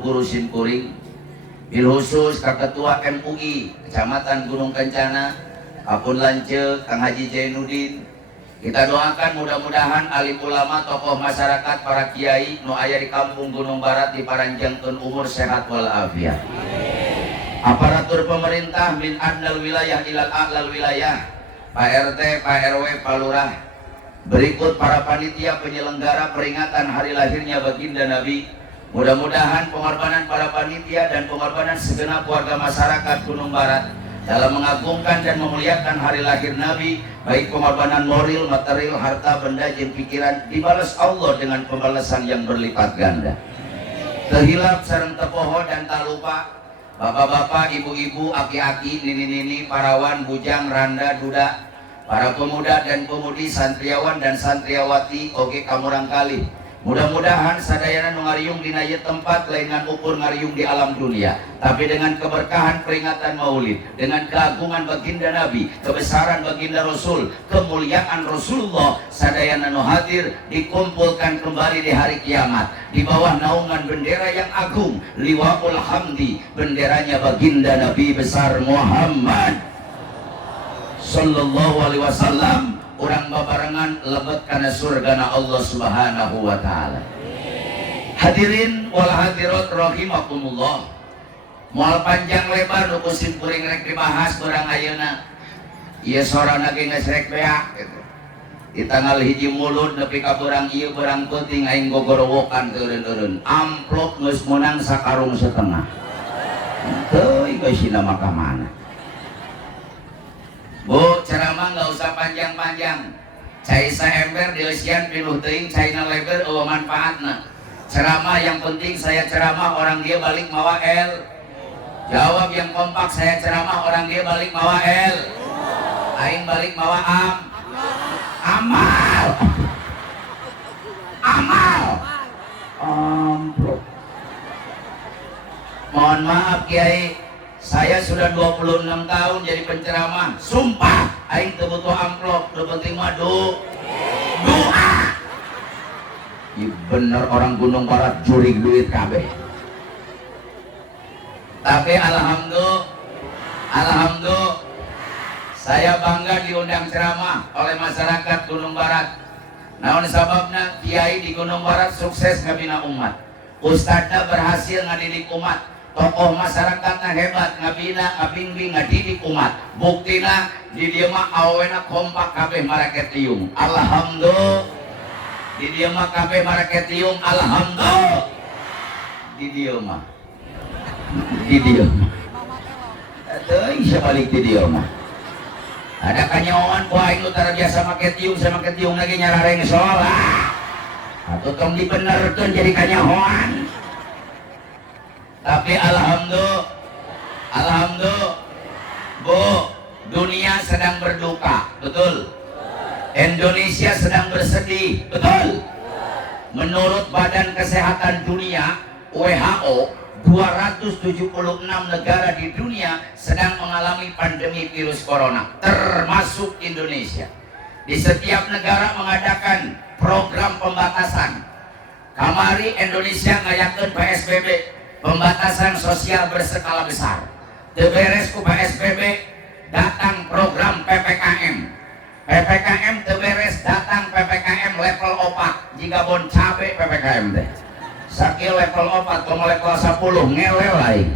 guru-guru simkuring, bil khusus ka ketua MUI Kecamatan Gunung Kencana, Kapun Lance, Kang Haji Jainuddin. Kita doakan mudah-mudahan alim ulama, tokoh masyarakat, para kiai nu aya di kampung Gunung Barat diparanjangkeun umur sehat walafiat. Aparatur pemerintah min adnal wilayah ilal a'lal wilayah, Pak RT, Pak RW, Pak Lurah, berikut para panitia penyelenggara peringatan hari lahirnya baginda Nabi. Mudah-mudahan pengorbanan para panitia dan pengorbanan segenap warga masyarakat Gunung Barat dalam mengagungkan dan memuliakan hari lahir Nabi, baik pengorbanan moral, material, harta, benda, jeung pikiran, dibalas Allah dengan pembalasan yang berlipat ganda. Terhilap sareng tepoho dan tak lupa bapak-bapak, ibu-ibu, aki-aki, nini-nini, parawan, bujang, randa, duda, para pemuda dan pemudi, santriawan dan santriawati, oge kamurang kali. Mudah-mudahan sadayana nu ngariung dina ieu tempat lain ngan ukur ngariung di alam dunia, tapi dengan keberkahan peringatan Maulid, dengan keagungan baginda Nabi, kebesaran baginda Rasul, kemuliaan Rasulullah, sadayana nu hadir dikumpulkan kembali di hari kiamat di bawah naungan bendera yang agung, liwaul hamdi, benderanya baginda Nabi besar Muhammad sallallahu alaihi wasallam. Orang babarengan lebet kana surgana Allah Subhanahu wa taala. Hadirin wal hadirat rahimakumullah. Moal panjang lebar nu kusim kuring rek dibahas urang ayeuna. Ieu sorana ge geus rek beak gitu. Di tanggal hiji mulut nepi ka urang ieu urang penting aing gogorowokan eureun-eureun. Amplop geus meunang sakarung setengah. Teuing geus sina mah ka mana? Bu, ceramah nggak usah panjang-panjang. Cai saember dieusian pinuh teuing, caina leber eueuh manfaatna. Ceramah yang penting saya ceramah, orang dia balik mawa L. Jawab yang kompak, saya ceramah, orang dia balik mawa L. Aing balik mawa am. Amal. Amal. Amplop. Mohon maaf Kiai, saya sudah 26 tahun jadi penceramah. Sumpah, aing teu butuh amplop, nu penting mah doa. Ieu bener orang Gunung Barat jurig duit kabeh. Tapi alhamdulillah, saya bangga diundang ceramah oleh masyarakat Gunung Barat. Naon sababna? Kiai di Gunung Barat sukses ngabina umat. Ustadzna berhasil ngadidik umat. Tokoh masyarakatna hebat, ngabina, ngabingling, ngadidik umat. Buktina di dieu mah awena kompak kabeh maraketium. Alhamdulillah. Di dieu mah kabeh maraketium. Alhamdulillah. Di dieu mah. Di dieu mah. Teuing sabalik di dieu mah. Ada kanyawan ku aing nu tara biasa make tiung, sama make tiung lagi nyarareng sholat. Atuh tong dibenerkeun jadi kanyawan. Tapi alhamdulillah, Bu, dunia sedang berduka, betul? Indonesia sedang bersedih, betul? Menurut Badan Kesehatan Dunia, WHO, 276 negara di dunia sedang mengalami pandemi virus corona, termasuk Indonesia. Di setiap negara mengadakan program pembatasan. Kamari Indonesia ngayakeun PSBB, pembatasan sosial berskala besar. Teu beres ku PSBB, datang program PPKM. PPKM teu beres, datang PPKM level 4. Jika bon cabe PPKM teh. Sakieu level 4 komo level 10 ngelel lain.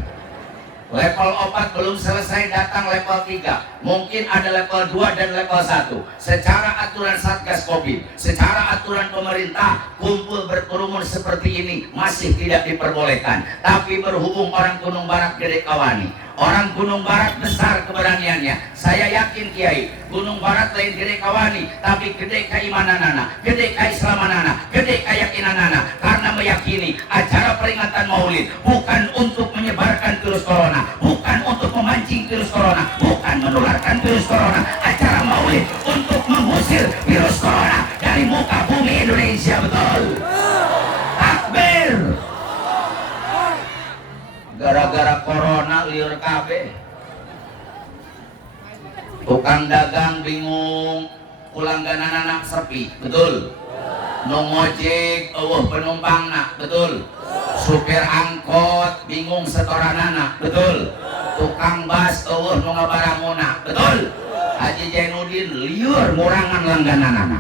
Level 4 belum selesai, datang level 3. Mungkin ada level 2 dan level 1. Secara aturan Satgas Covid, secara aturan pemerintah, kumpul berkerumun seperti ini masih tidak diperbolehkan. Tapi berhubung orang Gunung Barat gede kawani, orang Gunung Barat besar keberaniannya. Saya yakin Kiai, Gunung Barat lain gede kawani, tapi gede keimananana, gede keislamanana, gede keyakinanana. Karena meyakini acara peringatan Maulid bukan untuk menyebarkan virus corona, bukan untuk memancing virus corona, bukan menularkan virus corona. Acara Maulid untuk mengusir virus corona dari muka bumi Indonesia, betul? Takbir! Gara-gara corona liur kabeh. Tukang dagang bingung, kulangganan anak sepi, betul? Nu ngojek eueuh penumpangna, betul? Supir angkot bingung setoranana, betul. Tukang bas eueuh nu ngabaramuna, betul. Haji Jainuddin lieur murangan langgananana.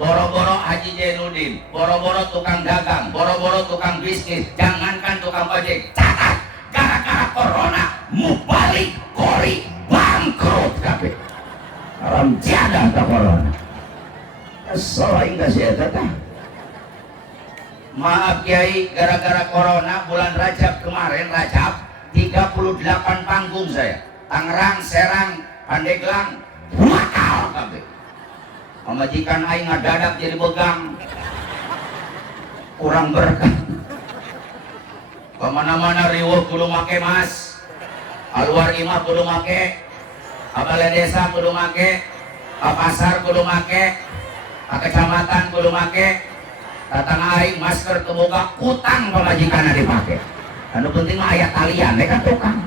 Boro-boro Haji Jainuddin, boro-boro tukang dagang, boro-boro tukang bisnis, jangankan tukang ojek, catat gara-gara corona mubalik kori bangkrut kabeh. Alam tiada ta corona. Selain kasih eta. Maaf Kiai, gara-gara corona bulan Rajab kemarin, Rajab 38 panggung saya. Tangerang, Serang, Pandeglang, bakal kabeh. Pemajikan aing ngadadak jadi begang. Kurang berkah. Kemana-mana riweuh kudu make mas. Aluar imah kudu make. Abale desa kudu make. Ka pasar kudu make. Ka kecamatan kudu make. Tatang aing masker teboga utang pemajikanna dipake. Anu penting mah aya talian kan tukang.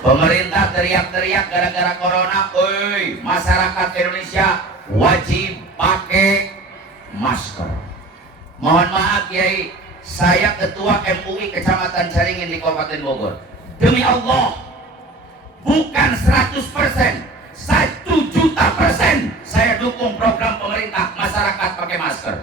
Pemerintah teriak-teriak gara-gara corona, oi, masyarakat Indonesia wajib pakai masker. Mohon maaf Kiai, saya ketua MUI Kecamatan Caringin di Kabupaten Bogor. Demi Allah, bukan 100%, 1.000.000% saya dukung program pemerintah masyarakat pakai masker.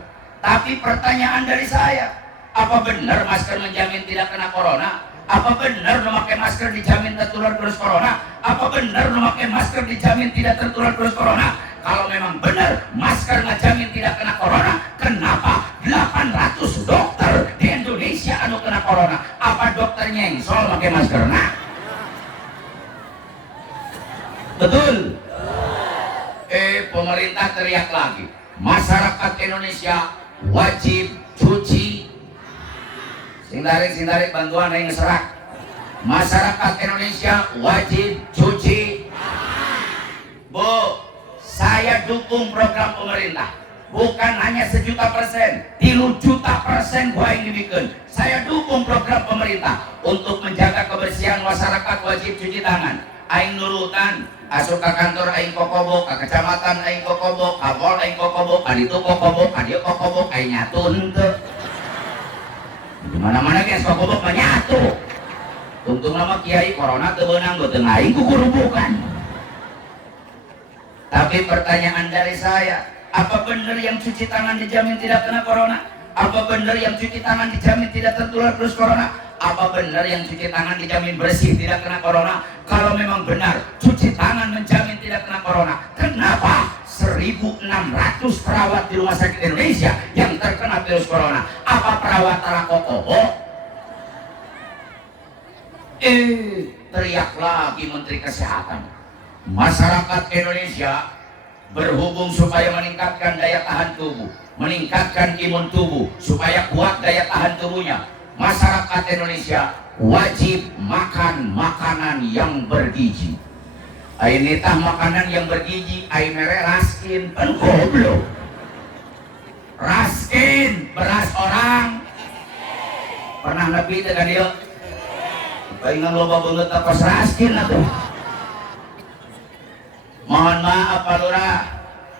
Tapi pertanyaan dari saya, apa benar masker menjamin tidak kena corona? Apa benar memakai masker dijamin tertular virus corona? Apa benar memakai masker dijamin tidak tertular virus corona? Kalau memang benar masker ngejamin tidak kena corona, kenapa 800 dokter di Indonesia anu kena corona? Apa dokternya yang soal pakai masker? Nah, betul. Pemerintah teriak lagi, masyarakat Indonesia wajib cuci. Sindarik bantuan yang ngeserak. Masyarakat Indonesia wajib cuci. Bu, saya dukung program pemerintah. Bukan hanya 1.000.000%, 3.000.000% gua yang dibikin. Saya dukung program pemerintah untuk menjaga kebersihan masyarakat wajib cuci tangan. Aing nurutan, asup ke kantor aing kokobok, ke kecamatan aing kokobok, ke mall aing kokobok, ka ditu kokobok, ka dieu kokobok, aing nyatun teu. Di mana-mana guys kokobok menyatu. Tungtung nama Kiai corona teu beunang beuteung aing ku gurubukan. Tapi pertanyaan dari saya, apa benar yang cuci tangan dijamin tidak kena corona? Apa benar yang cuci tangan dijamin tidak tertular virus corona? Apa benar yang cuci tangan dijamin bersih tidak kena corona? Kalau memang benar cuci tangan menjamin tidak kena corona, kenapa 1.600 perawat di rumah sakit Indonesia yang terkena virus corona? Apa perawat Tarakokobo? Teriak lagi Menteri Kesehatan. Masyarakat Indonesia berhubung supaya meningkatkan daya tahan tubuh, meningkatkan imun tubuh, supaya kuat daya tahan tubuhnya, masyarakat Indonesia wajib makan makanan yang bergizi. Ini tah makanan yang bergizi, mere raskin, pen goblok. Raskin, beras orang. Pernah nepi teh ka dieu? Palingan loba banget pas raskin atuh. Mohon maaf Pak Lurah,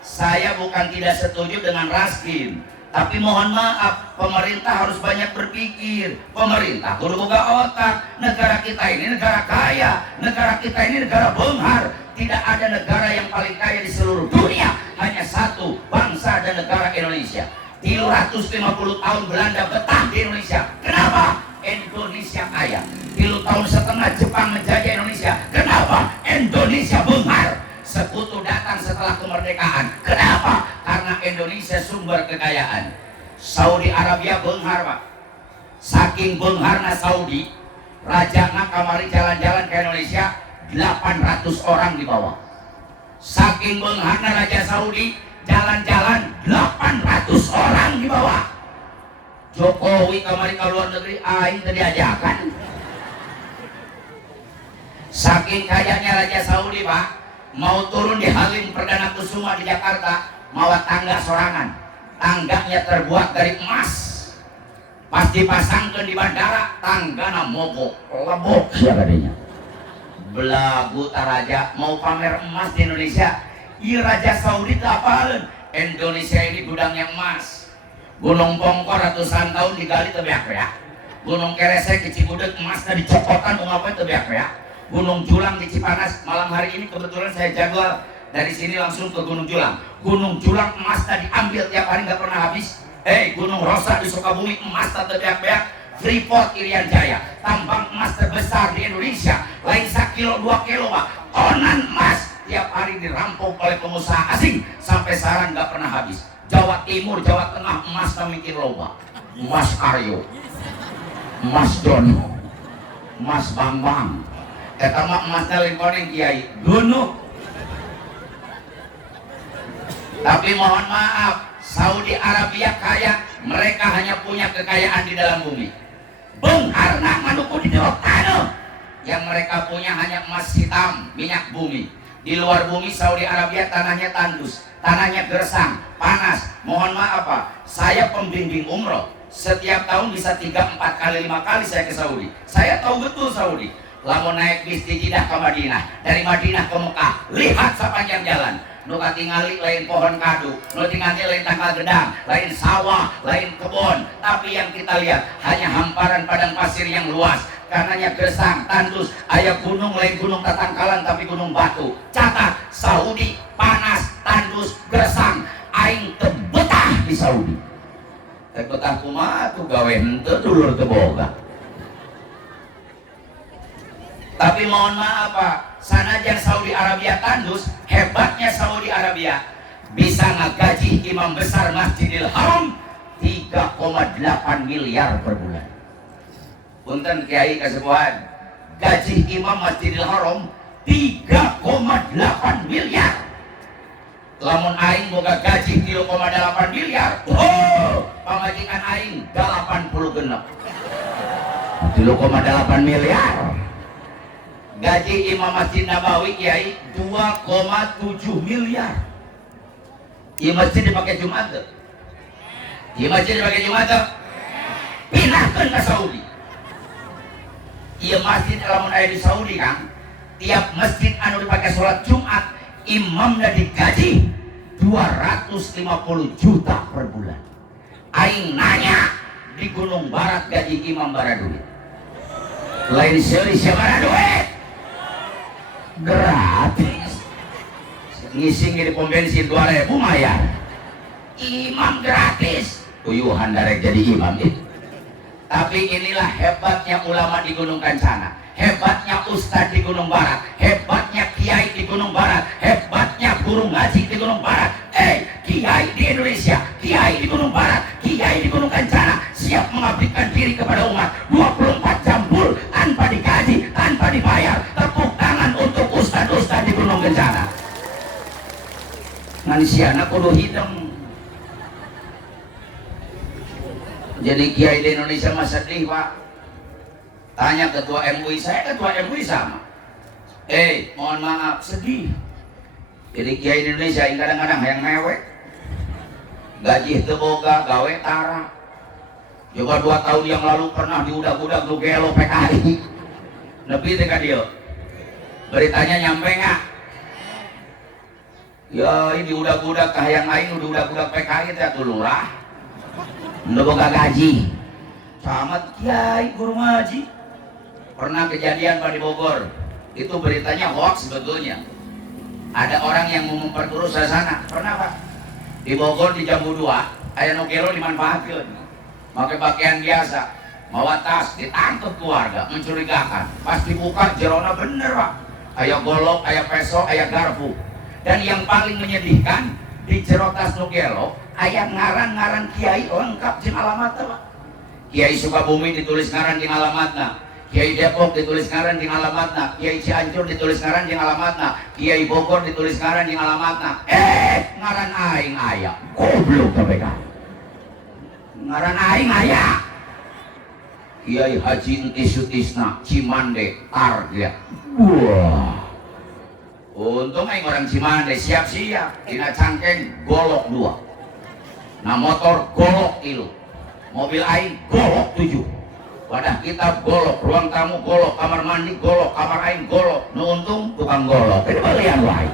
saya bukan tidak setuju dengan raskin. Tapi mohon maaf, pemerintah harus banyak berpikir. Pemerintah kudu boga otak. Negara kita ini negara kaya. Negara kita ini negara benghar. Tidak ada negara yang paling kaya di seluruh dunia. Hanya satu, bangsa dan negara Indonesia. 350 tahun Belanda betah di Indonesia. Kenapa? Indonesia kaya. 3 tahun setengah Jepang menjajah Indonesia. Kenapa? Indonesia benghar. Sekutu datang setelah kemerdekaan. Kenapa? Karena Indonesia sumber kekayaan. Saudi Arabia benghar Pak. Saking bengharna Saudi, rajana kamari jalan-jalan ke Indonesia 800 orang dibawa. Saking bengharna Raja Saudi, jalan-jalan 800 orang dibawa. Jokowi kamari ke luar negeri, aing teu diajakan. Saking kayanya Raja Saudi Pak, mau turun di Halim Perdana Kusuma di Jakarta, mawa tangga sorangan. Tangganya terbuat dari emas. Pas dipasangkan di bandara, tanggana mogok, lebok siapa adanya. Belagu taraja mau pamer emas di Indonesia. Iya Raja Saudi tak apalin. Indonesia ini gudangnya emas. Gunung Pongkor ratusan tahun digali tebeak-beak. Gunung Keresek di Cibudek emasnya dicopotan ungapnya tebeak-beak. Gunung Julang di Cipanas, malam hari ini kebetulan saya jadwal dari sini langsung ke Gunung Julang. Gunung Julang emasnya diambil tiap hari nggak pernah habis. Gunung Rosa di Sukabumi emasnya tebeak-beak. Freeport Irian Jaya, tambang emas terbesar di Indonesia, lain 1 kilo 2 kilo pak, tonan emas tiap hari dirampok oleh pengusaha asing sampai sekarang nggak pernah habis. Jawa Timur, Jawa Tengah emas mikir loba, emas Aryo, emas Dono, emas Bambang, mah emasnya lingkungan Kiai Dono. Tapi mohon maaf, Saudi Arabia kaya, mereka hanya punya kekayaan di dalam bumi. Bung Karno Maluku di tanah, yang mereka punya hanya emas hitam, minyak bumi. Di luar bumi Saudi Arabia tanahnya tandus, tanahnya gersang, panas. Mohon maaf Pak, saya pembimbing umroh. Setiap tahun bisa 3, 4 kali, 5 kali saya ke Saudi. Saya tahu betul Saudi. Lamun naik bis di Jeddah ke Madinah, dari Madinah ke Mekah, lihat sepanjang jalan. Nu katingali lain pohon kadu, nu tingali lain tangkal gedang, lain sawah, lain kebun. Tapi yang kita lihat hanya hamparan padang pasir yang luas. Karenanya gersang, tandus, aya gunung lain gunung tatangkalan tapi gunung batu. Catat, Saudi panas, tandus, gersang. Aing tebetah di Saudi. Tebetah kumaha tuh gawe henteu dulur teu boga. Tapi mohon maaf Pak, sanajan Saudi Arabia tandus, hebatnya Saudi Arabia bisa ngagaji imam besar Masjidil Haram 3,8 miliar per bulan. Punten Kiai kasepuhan, gaji imam Masjidil Haram 3,8 miliar. Lamun aing boga gaji 3,8 miliar, pamajikan aing 80 genep. 3,8 miliar. Gaji imam Masjid Nabawi Kiai 2,7 miliar. Ieu masjid dipakai Jumat tuh. Ieu masjid dipakai Jumat tuh. Pindahkeun ke Saudi. Ieu masjid lamun aya di Saudi Kang, tiap masjid anu dipakai sholat Jumat imamnya digaji 250 juta per bulan. Aing nanya di Gunung Barat gaji imam bara duit. Lain seuli siapa duit? Gratis. Ngising di pom bensin 2.000 mayar. Imam gratis. Uyuhan darek jadi imam itu. Tapi inilah hebatnya ulama di Gunung Kencana, hebatnya ustadz di Gunung Barat, hebatnya kiai di Gunung Barat, hebatnya guru ngaji di Gunung Barat. Kiai di Indonesia, kiai di Gunung Barat, kiai di Gunung Kencana siap mengabdikan diri kepada umat 24 jam full tanpa digaji, tanpa dibayar. Tepuk tangan untuk ustadz-ustadz di Gunung Kencana. Manusiana kudu hidung. Jadi kiai di Indonesia mah sedih Pak. Tanya ketua MUI, saya ketua MUI sama. Mohon maaf, sedih. Jadi kiai di Indonesia yang kadang-kadang yang mewek, gaji teu boga, gawe tara. Juga 2 tahun yang lalu pernah diudag-udag lu gelo PKI. Nepi teh ka dieu. Beritanya nyampe nggak? Ya ini diudag-udag kah yang lain udah PKI teh atuh lurah. Nggak boga gaji. Camat kiai guru ngaji. Pernah kejadian Pak di Bogor. Itu beritanya hoax sebetulnya. Ada orang yang mau memperkeruh suasana. Pernah Pak? Di Bogor di Jambu 2, aya nu gelo dimanfaatkeun. Pakai pakaian biasa, mawa tas, ditangkep keluarga, mencurigakan. Pas dibuka jerona bener Pak. Aya golok, aya peso, aya garpu. Dan yang paling menyedihkan, di jero tas nu gelo aya ngaran-ngaran kiai lengkap jeung alamatna Pak. Kiai Sukabumi ditulis ngaran jeung alamatna, Kiai Depok ditulis ngaran jeung alamatna, Kiai Cianjur ditulis ngaran jeung alamatna, Kiai Bogor ditulis ngaran jeung alamatna. Ngaran aing aya. Goblok KPK. Ngaran aing aya. Kiai Haji Entis Sutisna Cimande target. Wah. Untung aing orang Cimande siap-siap. Dina cangkeng golok 2. Nah motor golok 3, mobil aing golok 7, wadah kita golok, ruang tamu golok, kamar mandi golok, kamar aing golok. Nu untung tukang golok ini balian wae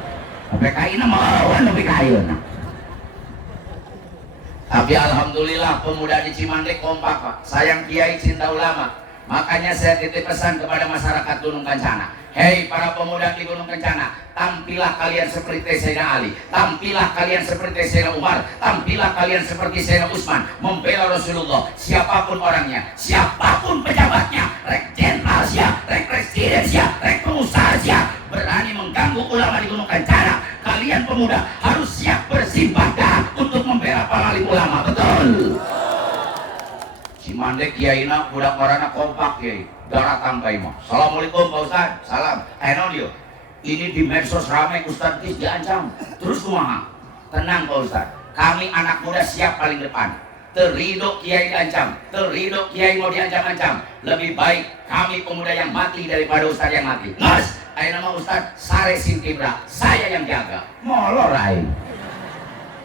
PKI na melawan nu PKI na. Tapi alhamdulillah pemuda di Cimande kompak Pak. Sayang Kiai cinta ulama. Makanya saya titip pesan kepada masyarakat Gunung Kencana. Hei para pemuda di Gunung Kencana, tampillah kalian seperti Sayyidina Ali, tampillah kalian seperti Sayyidina Umar, tampillah kalian seperti Sayyidina Utsman, membela Rasulullah. Siapapun orangnya, siapapun pejabatnya, rek jenderal siap, rek presiden siap, rek pengusaha siap, berani mengganggu ulama di Gunung Kencana, kalian pemuda harus siap bersimpati untuk membela para alim ulama. Betul. Cimande kiaina budak orangna kompak kiai. Darah tangkai mah. Assalamualaikum Pak Ustaz. Salam. Enon yo. Ini di medsos ramai Ustaz Tis diancam. Terus kumaha? Tenang Pak Ustaz. Kami anak muda siap paling depan. Terido kiai diancam. Terido kiai mau diancam-ancam. Lebih baik kami pemuda yang mati daripada Ustaz yang mati. Mas, ayo nama Ustaz Sare Sintibra. Saya yang jaga. Molor aing.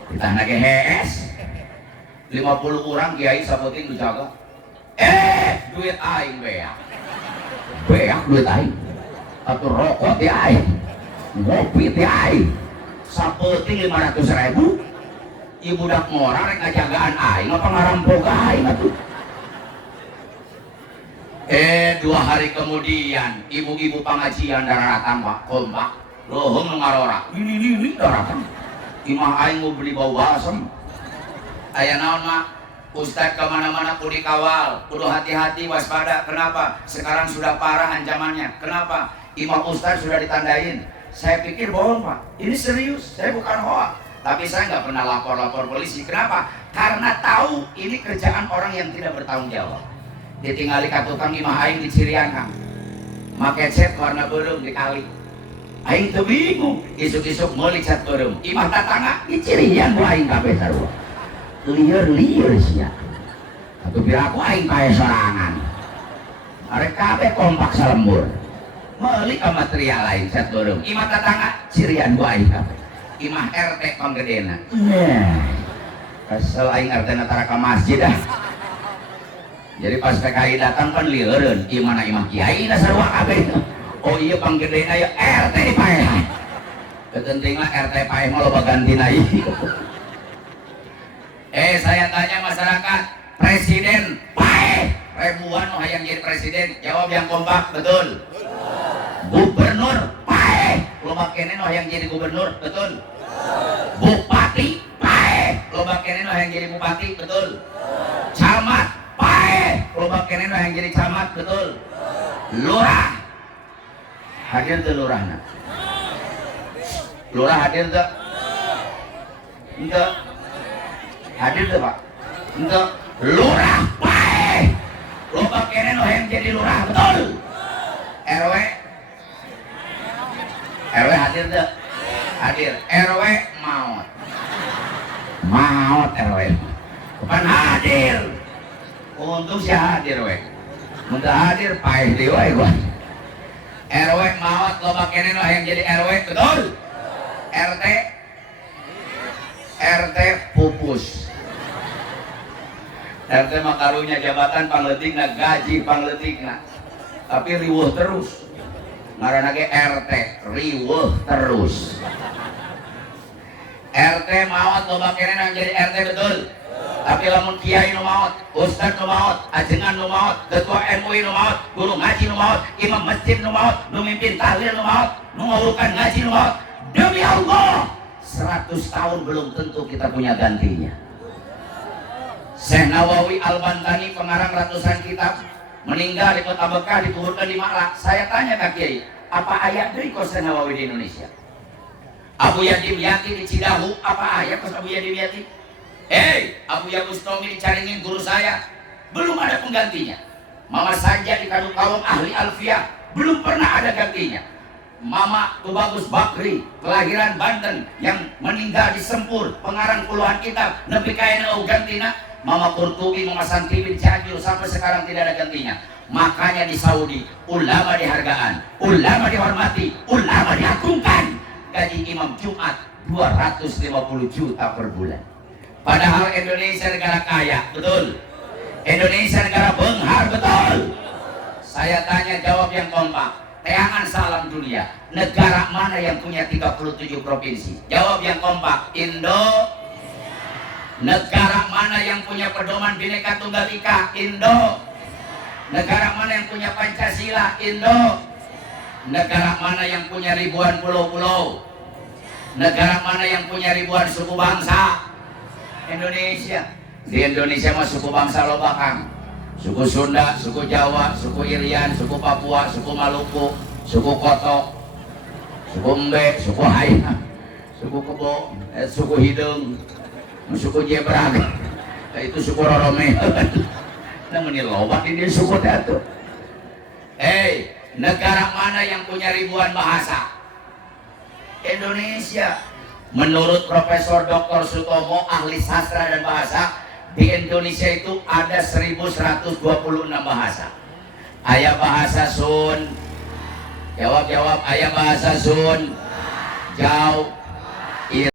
Ditanya ke HS. 50 orang kiai sapoting dijaga. Duit aing beak. Beak duit aing. Atau rokok di aing. Ngopi di aing. Sapoting 500.000. Ibu dak ngora rek ngajagaan aing apa ngarampok aing atuh. 2 hari kemudian ibu-ibu pengajian daratan Pak kompak. Lohong ngarora. Ini daratan. Imah aing mau beli bau balsam. Aya naon mah? Ustadz kemana-mana kudu dikawal, kudu hati-hati, waspada. Kenapa? Sekarang sudah parah ancamannya. Kenapa? Imam Ustadz sudah ditandain. Saya pikir bohong Pak, ini serius, saya bukan hoax. Tapi saya nggak pernah lapor polisi. Kenapa? Karena tahu ini kerjaan orang yang tidak bertanggung jawab. Ditinggali ka tukang imah aing di Cirian Kang. Make cat warna beureum dikali. Aing teu bingung, isuk-isuk meuli cat beureum. Imah tatangga di Cirian ku aing kabeh sarua. Liar sia. Atuh biar aku aing kae sorangan. Arek kabeh kompak salembur. Meuli ka material lain cat beureum. Imah tatangga Cirian ku aing kabeh. Imah RT panggedena. Kesel aing RT natara ka masjid dah. Jadi pas PKI datang kan lieureun, imana imah kiai na sarua kabeh. Oh iya panggedena ya RT paeh. Ketentingna RT paeh mah loba gantina ieu. Saya tanya masyarakat, presiden paeh ribuan oh yang jadi presiden, jawab yang kompak. Betul. Gubernur paeh loba kene oh yang jadi gubernur. Betul. Bupati paeh loba kene oh yang jadi bupati. Betul. Camat paeh loba kene oh yang jadi camat. Betul. Lurah hadir tuh lurahna. Lurah hadir tuh? Enggak. Hadir tuh Pak? Enggak. Lurah paeh loba kene oh yang jadi lurah. Betul. RW hadir tuh? Hadir. RW maut RW bukan hadir. Untung sih hadir we. Mudah hadir paeh deui we gua. RW maut loba kene lah yang jadi RW. Betul. RT pupus. RT mah karunya jabatan pangletikna, gaji pangletikna. Tapi riweuh terus. Ngaranna ge RT, riweuh terus. RT maot loba kene yang jadi RT. Betul. Tapi lamun kiai nu maot, ustad nu maot, ajengan nu maot, ketua MUI nu maot, guru ngaji nu maot, imam masjid nu maot, nu mimpin tahlil nu maot, nu ngawurkan ngaji nu maot. Demi Allah, 100 tahun belum tentu kita punya gantinya. Syekh Nawawi Al-Bantani pengarang ratusan kitab meninggal di kota Mekah, dikuburkan di Makkah. Saya tanya ke kiai, apa ayat dari Syekh Nawawi di Indonesia? Abu Yadim Yati di Cidahu, apa ayat kos Abu Yadim Yati? Abu Yabustomi dicaringin guru saya, belum ada penggantinya. Mama saja di Kadu Kawang ahli Alfiyah, belum pernah ada gantinya. Mama Tubagus Bakri, kelahiran Banten, yang meninggal di Sempur, pengarang puluhan kitab, nepi kayana gantina. Mama Kurtubi, Mama Santibi Cianjur, sampai sekarang tidak ada gantinya. Makanya di Saudi, ulama dihargaan, ulama dihormati, ulama diagungkan. Gaji imam Jumat 250 juta per bulan. Padahal Indonesia negara kaya. Betul. Indonesia negara benghar. Betul. Saya tanya, jawab yang kompak. Teangan salam dunia, negara mana yang punya 37 provinsi? Jawab yang kompak. Negara mana yang punya pedoman Bhinneka Tunggal Ika? Indo. Negara mana yang punya Pancasila? Indo. Negara mana yang punya ribuan pulau-pulau? Negara mana yang punya ribuan suku bangsa? Indonesia. Di Indonesia mah suku bangsa loba Kang. Suku Sunda, suku Jawa, suku Irian, suku Papua, suku Maluku, suku Kotok, suku Mbe, suku Hayam, suku Kebo, suku Hidung, suku Jebrag, itu suku Rorome. Namun loba ini suku itu. Negara mana yang punya ribuan bahasa? Indonesia. Menurut Profesor Dr. Sutomo, ahli sastra dan bahasa, di Indonesia itu ada 1126 bahasa. Aya bahasa Sun. Jawab, aya bahasa Sun. Jawa.